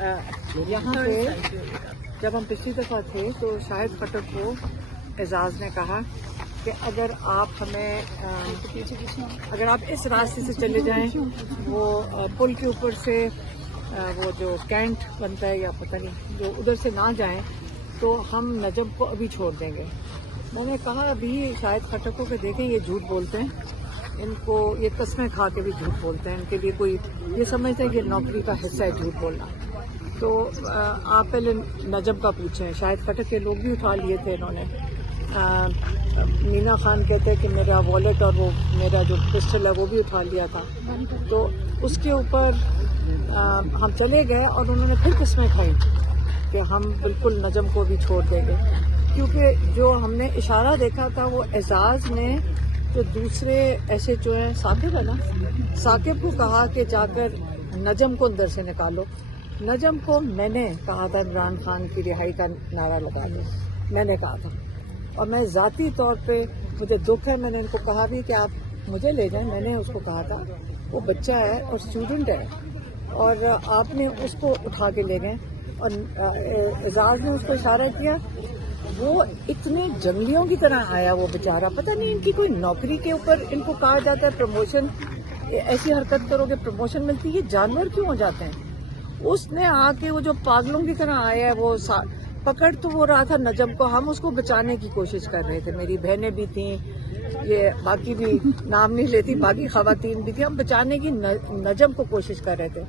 यहाँ पे जब हम पिछली दफ़ा थे तो शाहिद खट्टर को एजाज ने कहा कि अगर आप हमें अगर आप इस रास्ते से चले जाएं वो पुल के ऊपर से वो जो कैंट बनता है या पता नहीं जो उधर से ना जाएं तो हम नजम को अभी छोड़ देंगे। मैंने कहा अभी शाहिद खट्टर को कि देखें ये झूठ बोलते हैं, इनको ये कस्में खा के भी झूठ बोलते हैं, इनके लिए कोई ये समझते हैं कि नौकरी का हिस्सा है झूठ बोलना। तो आप पहले नजम का पूछें, शाहिद खट्टर के लोग भी उठा लिए थे इन्होंने। मीना खान कहते हैं कि मेरा वॉलेट और वो मेरा जो पिस्टल है वो भी उठा लिया था। तो उसके ऊपर हम चले गए और उन्होंने फिर किस्में खाई कि हम बिल्कुल नजम को भी छोड़ देंगे, क्योंकि जो हमने इशारा देखा था वो एजाज ने जो दूसरे ऐसे जो हैं साकिब है ना, साकिब को कहा कि जाकर नजम को अंदर से निकालो। नजम को मैंने कहा था इमरान खान की रिहाई का नारा लगा दो, मैंने कहा था। और मैं ज़ाती तौर पे मुझे दुख है, मैंने इनको कहा भी कि आप मुझे ले जाएं, मैंने उसको कहा था, वो बच्चा है और स्टूडेंट है और आपने उसको उठा के ले गए। और एजाज ने उसको इशारा किया, वो इतने जंगलियों की तरह आया वो बेचारा, पता नहीं इनकी कोई नौकरी के ऊपर इनको कहा जाता है प्रमोशन, ऐसी हरकत करोगे प्रमोशन मिलती है, ये जानवर क्यों हो जाते हैं। उसने आके वो जो पागलों की तरह आया है वो पकड़ तो वो रहा था नजम को, हम उसको बचाने की कोशिश कर रहे थे, मेरी बहनें भी थी, ये बाकी भी नाम नहीं लेती, बाकी खवातीन भी थी, हम बचाने की नजम को कोशिश कर रहे थे।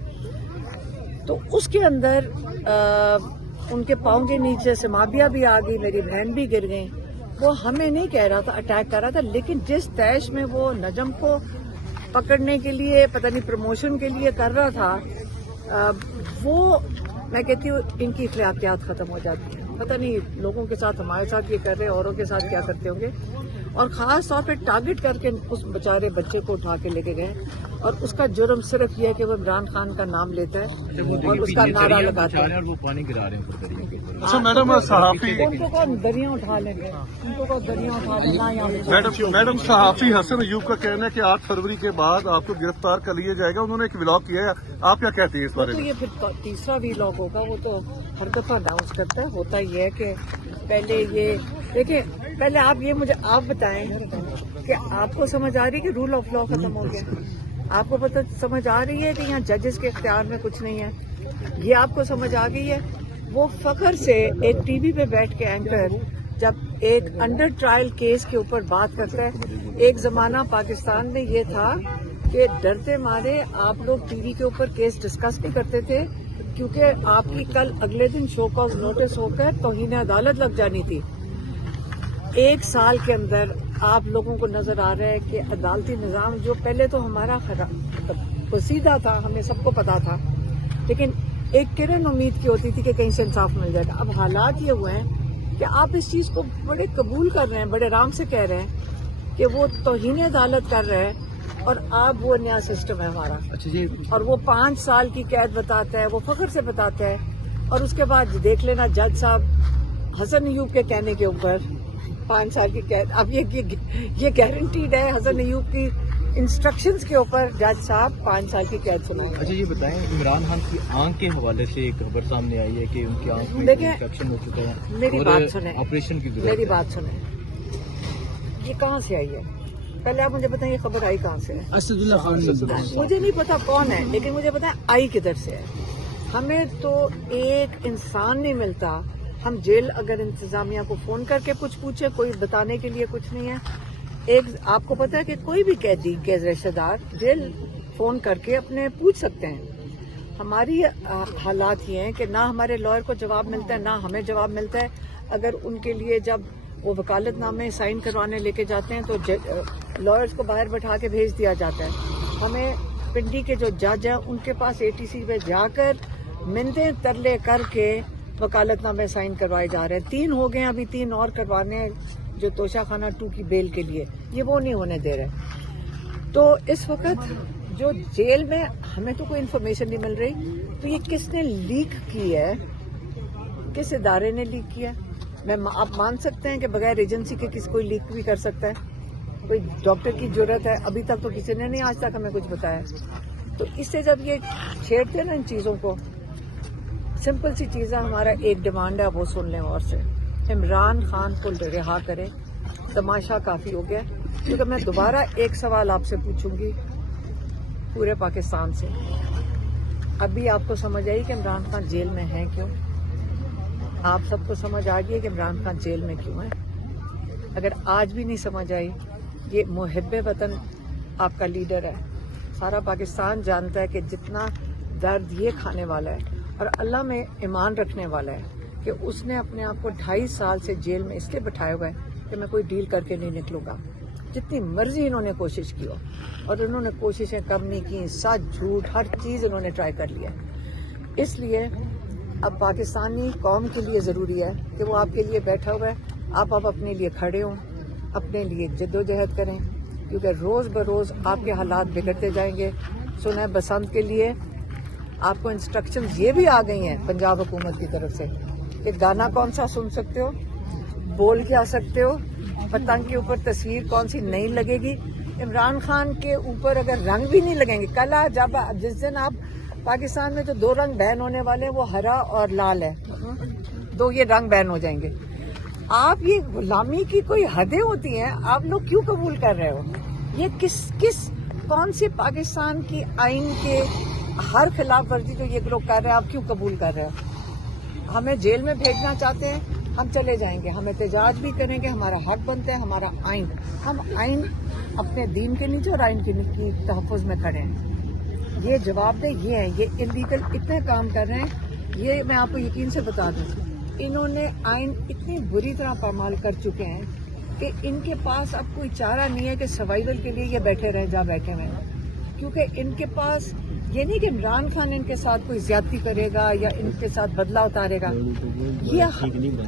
तो उसके अंदर उनके पाँव के नीचे से माबिया भी आ गई, मेरी बहन भी गिर गई। वो हमें नहीं कह रहा था अटैक कर रहा था, लेकिन जिस तैश में वो नजम को पकड़ने के लिए पता नहीं प्रमोशन के लिए कर रहा था, वो मैं कहती हूँ इनकी इखलाकियात खत्म हो जाती है। पता नहीं लोगों के साथ हमारे साथ ये कर रहे हैं, औरों के साथ क्या करते होंगे। और ख़ास तौर पे टारगेट करके उस बेचारे बच्चे को उठा के लेके गए और उसका जुर्म सिर्फ ये है कि वो इमरान खान का नाम लेता है और उसका नारा लगाता है। वो पानी गिरा रहे हैं। अच्छा मैडम, सहाफ़ी उनको कौन दरिया उठा लेंगे, उनको कौन दरिया उठा लेना यहाँ पे। मैडम सहाफ़ी हसन अयूब का कहना है कि 8 फरवरी के बाद आपको गिरफ्तार कर लिया जाएगा। उन्होंने एक व्लॉग किया है, आप क्या कहते हैं इस बारे तो में? ये फिर तीसरा व्लॉग होगा, वो तो हर दफा अनाउंस करता है। होता ये है कि पहले ये देखिए, पहले आप ये मुझे आप बताएं कि आपको समझ आ रही है कि रूल ऑफ लॉ खत्म हो गया, आपको पता समझ आ रही है कि यहाँ जजेस के इख्तियार में कुछ नहीं है, ये आपको समझ आ गई है। वो फखर से एक टीवी पे बैठ के एंकर जब एक अंडर ट्रायल केस के ऊपर बात करता है, एक जमाना पाकिस्तान में ये था कि डरते मारे आप लोग टीवी के ऊपर केस डिस्कस नहीं करते थे, क्योंकि आपकी कल अगले दिन शो कॉज नोटिस होकर तौहीन अदालत लग जानी थी। 1 साल के अंदर आप लोगों को नजर आ रहा है कि अदालती निज़ाम जो पहले तो हमारा सीधा था, हमें सबको पता था, लेकिन एक किरण उम्मीद की होती थी कि कहीं से इंसाफ मिल जाएगा। अब हालात ये हुए हैं कि आप इस चीज़ को बड़े कबूल कर रहे हैं, बड़े आराम से कह रहे हैं कि वो तौहीन अदालत कर रहे हैं और अब वो नया सिस्टम है हमारा। अच्छा जी, और वो 5 साल की कैद बताता है, वो फखर से बताता है, और उसके बाद देख लेना जज साहब हसन अयूब के कहने के ऊपर 5 साल की कैद। अब ये गारंटीड है, हसन अयूब की इंस्ट्रक्शंस के ऊपर जज साहब 5 साल की कैद सुनाएंगे। अच्छा ये बताएं, इमरान खान की आंख के हवाले से एक खबर सामने आई है कि उनकी आंख में देखिए, इंफेक्शन हो चुका है। मेरी बात सुने, ऑपरेशन की जरूरत मेरी है। बात सुने, ये कहाँ से आई है? पहले आप मुझे बताएं ये खबर आई कहाँ से है? असदुल्ला खान। मुझे नहीं पता कौन है, लेकिन मुझे पता है आई किधर से है। हमें तो एक इंसान नहीं मिलता, हम जेल अगर इंतजामिया को फोन करके कुछ पूछे, कोई बताने के लिए कुछ नहीं है। एक आपको पता है कि कोई भी कैदी के रिश्तेदार जेल फोन करके अपने पूछ सकते हैं। हमारी हालात ये हैं कि ना हमारे लॉयर को जवाब मिलता है, ना हमें जवाब मिलता है। अगर उनके लिए जब वो वकालतनामे साइन करवाने लेके जाते हैं तो लॉयर्स को बाहर बैठा के भेज दिया जाता है। हमें पिंडी के जो जज हैं उनके पास ATC पे जाकर मिन्नतें तरले करके वकालतनामे साइन करवाए जा रहे हैं। 3 हो गए, अभी 3 और करवाने हैं जो तोशा खाना 2 की बेल के लिए, ये वो नहीं होने दे रहे। तो इस वक्त जो जेल में हमें तो कोई इन्फॉर्मेशन नहीं मिल रही, तो ये किसने लीक की है, किस इदारे ने लीक किया? आप मान सकते हैं कि बगैर एजेंसी के कोई लीक भी कर सकता है? कोई डॉक्टर की जरूरत है? अभी तक तो किसी ने नहीं आज तक हमें कुछ बताया। तो इससे जब ये छेड़ते हैं ना इन चीज़ों को, सिंपल सी चीज़ है, हमारा एक डिमांड है, वो सुन लें और से, इमरान खान को रिहा करें। तमाशा काफ़ी हो गया, क्योंकि मैं दोबारा एक सवाल आपसे पूछूंगी पूरे पाकिस्तान से। अभी आपको समझ आई कि इमरान खान जेल में है क्यों? आप सबको समझ आ गई कि इमरान खान जेल में क्यों है? अगर आज भी नहीं समझ आई, ये मुहिब्बे वतन आपका लीडर है, सारा पाकिस्तान जानता है कि जितना दर्द ये खाने वाला है और अल्लाह में ईमान रखने वाला है कि उसने अपने आप को 2.5 साल से जेल में इसलिए बिठाया हुआ है कि मैं कोई डील करके नहीं निकलूंगा। जितनी मर्जी इन्होंने कोशिश की हो, और इन्होंने कोशिशें कम नहीं की, सच झूठ हर चीज़ इन्होंने ट्राई कर लिया। इसलिए अब पाकिस्तानी कौम के लिए ज़रूरी है कि वो आपके लिए बैठा हुआ है, आप अपने लिए खड़े हों, अपने लिए जद्दोजहद करें, क्योंकि रोज़ बरोज़ आपके हालात बिगड़ते जाएंगे। सुना है बसंत के लिए आपको इंस्ट्रक्शंस ये भी आ गई हैं पंजाब हुकूमत की तरफ से कि गाना कौन सा सुन सकते हो, बोल क्या सकते हो, पतंग के ऊपर तस्वीर कौन सी नहीं लगेगी। इमरान खान के ऊपर अगर रंग भी नहीं लगेंगे, कल जब जिस दिन आप पाकिस्तान में जो 2 रंग बैन होने वाले हैं वो हरा और लाल है, 2 ये रंग बैन हो जाएंगे। आप ये गुलामी की कोई हदें होती हैं, आप लोग क्यों कबूल कर रहे हो? ये किस कौन सी पाकिस्तान की आइन के हर खिलाफ वर्जी जो ये लोग कर रहे हैं, आप क्यों कबूल कर रहे हो? हमें जेल में भेजना चाहते हैं, हम चले जाएंगे, हम एहतजाज भी करेंगे, हमारा हक बनता है, हमारा आइन, हम आइन अपने दीन के नीचे और आइन की तहफ़्फ़ुज़ में खड़े हैं। ये जवाबदेह ये हैं, ये इलीगल इतने काम कर रहे हैं, ये मैं आपको यकीन से बता दूं, इन्होंने आइन इतनी बुरी तरह पामाल कर चुके हैं कि इनके पास अब कोई चारा नहीं है कि सर्वाइवल के लिए ये बैठे रहे जहाँ बैठे हुए हैं। क्योंकि इनके पास ये नहीं कि इमरान खान इनके साथ कोई ज्यादती करेगा या इनके साथ बदला उतारेगा,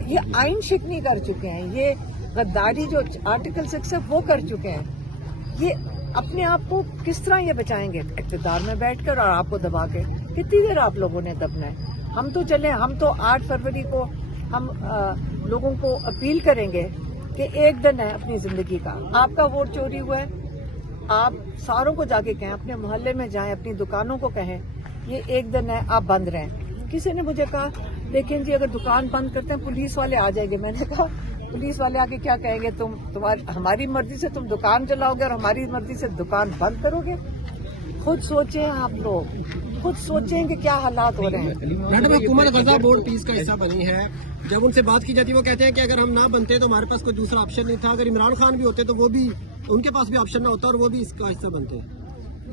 ये आइन शिकनी कर चुके हैं, ये गद्दारी जो आर्टिकल 6 है वो कर चुके हैं। ये अपने आप को किस तरह ये बचाएंगे? इक़्तिदार में बैठकर और आपको दबा के। कितनी देर आप लोगों ने दबना है? हम तो चले, हम तो 8 फरवरी को हम लोगों को अपील करेंगे कि एक दिन है अपनी जिंदगी का, आपका वोट चोरी हुआ है, आप सारों को जाके कहें, अपने मोहल्ले में जाएं, अपनी दुकानों को कहें, ये एक दिन है, आप बंद रहें। किसी ने मुझे कहा लेकिन जी अगर दुकान बंद करते हैं पुलिस वाले आ जाएंगे। मैंने कहा पुलिस वाले आके क्या कहेंगे? हमारी मर्जी से तुम दुकान चलाओगे और हमारी मर्जी से दुकान बंद करोगे? खुद सोचें आप लोग, खुद सोचें कि क्या हालात हो रहे हैं। मैडम, हुकूमत गजा बोर्ड पीस का हिस्सा बनी है, जब उनसे बात की जाती है वो कहते हैं कि अगर हम ना बनते तो हमारे पास कोई दूसरा ऑप्शन नहीं था, अगर इमरान खान भी होते तो वो भी, उनके पास भी ऑप्शन ना होता और वो भी इसका हिस्सा बनते।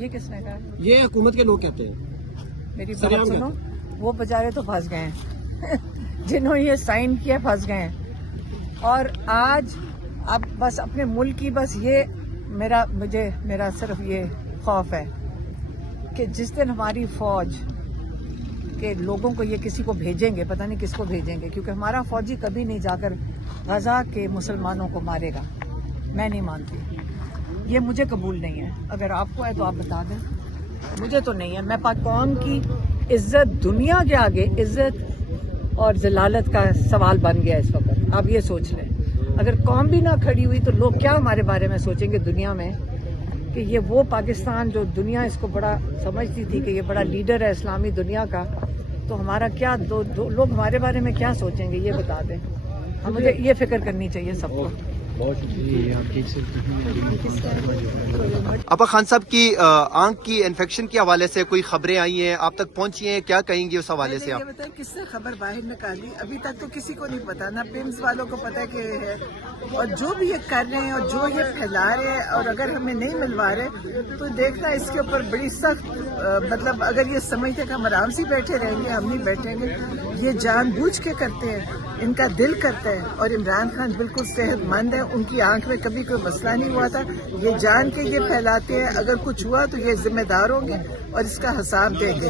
ये किसने कहा? ये हुकूमत के लोग कहते हैं। मेरी बात सुनो, वो बेचारे तो फंस गए हैं जिन्होंने ये साइन किया फंस गए हैं। और आज अब बस अपने मुल्क की बस ये मेरा सिर्फ ये खौफ है कि जिस दिन हमारी फौज के लोगों को ये किसी को भेजेंगे, पता नहीं किसको भेजेंगे, क्योंकि हमारा फौजी कभी नहीं जाकर गजा के मुसलमानों को मारेगा। मैं नहीं मानती, ये मुझे कबूल नहीं है। अगर आपको है तो आप बता दें, मुझे तो नहीं है। मैं कौम की इज्जत, दुनिया के आगे इज्जत और जलालत का सवाल बन गया इस वक्त। आप ये सोच लें, अगर कौम भी ना खड़ी हुई तो लोग क्या हमारे बारे में सोचेंगे दुनिया में कि ये वो पाकिस्तान जो दुनिया इसको बड़ा समझती थी कि ये बड़ा लीडर है इस्लामी दुनिया का, तो हमारा क्या लोग हमारे बारे में क्या सोचेंगे ये बता दें। मुझे ये फिक्र करनी चाहिए सबको। आपा खान साहब की आंख की इन्फेक्शन के हवाले से कोई खबरें आई हैं, आप तक पहुंची हैं, क्या कहेंगे उस हवाले से आप? बताइए किसने खबर बाहर निकाली? अभी तक तो किसी को नहीं पता, ना पिम्स वालों को पता कि है, और जो भी ये कर रहे हैं और जो ये फैला रहे हैं, और अगर हमें नहीं मिलवा रहे तो देखना इसके ऊपर बड़ी सख्त मतलब अगर ये समझते कि हम आराम से बैठे रहेंगे, हम नहीं बैठेंगे। ये जानबूझ के करते हैं, इनका दिल करता है। और इमरान खान बिल्कुल सेहतमंद है, उनकी आंख में कभी कोई मसला नहीं हुआ था। ये जान के ये फैलाते हैं, अगर कुछ हुआ तो ये जिम्मेदार होंगे और इसका हिसाब देंगे।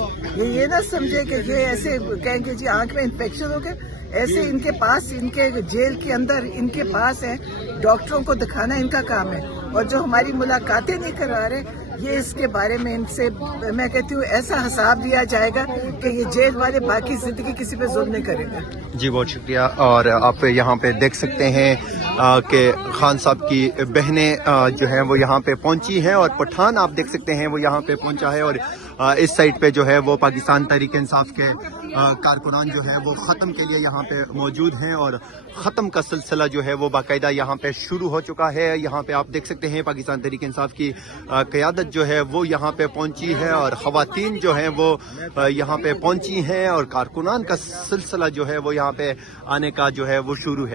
ये ना समझे कि ये ऐसे कहेंगे जी आंख में इन्फेक्शन हो गया। ऐसे इनके पास, इनके जेल के अंदर इनके पास है, डॉक्टरों को दिखाना इनका काम है। और जो हमारी मुलाकातें नहीं करा रहे, ये इसके बारे में इनसे मैं कहती हूँ ऐसा हिसाब दिया जाएगा कि ये जेल वाले बाकी जिंदगी किसी पे जुल्म नहीं करेंगे। जी बहुत शुक्रिया। और आप यहाँ पे देख सकते हैं कि खान साहब की बहनें जो हैं वो यहाँ पे पहुंची हैं, और पठान आप देख सकते हैं वो यहाँ पे पहुंचा है, और इस साइड पे जो है वो पाकिस्तान तहरीक इंसाफ के कारकुनान जो है वो ख़त्म के लिए यहाँ पे मौजूद हैं और ख़त्म का सिलसिला जो है वो बाकायदा यहाँ पे शुरू हो चुका है। यहाँ पे आप देख सकते हैं पाकिस्तान तहरीक इंसाफ की क़यादत जो है वो यहाँ पे पहुँची है और ख़वातीन जो हैं वो यहाँ पे पहुँची हैं और कारकुनान का सिलसिला जो है वो यहाँ पे आने का जो है वो शुरू है।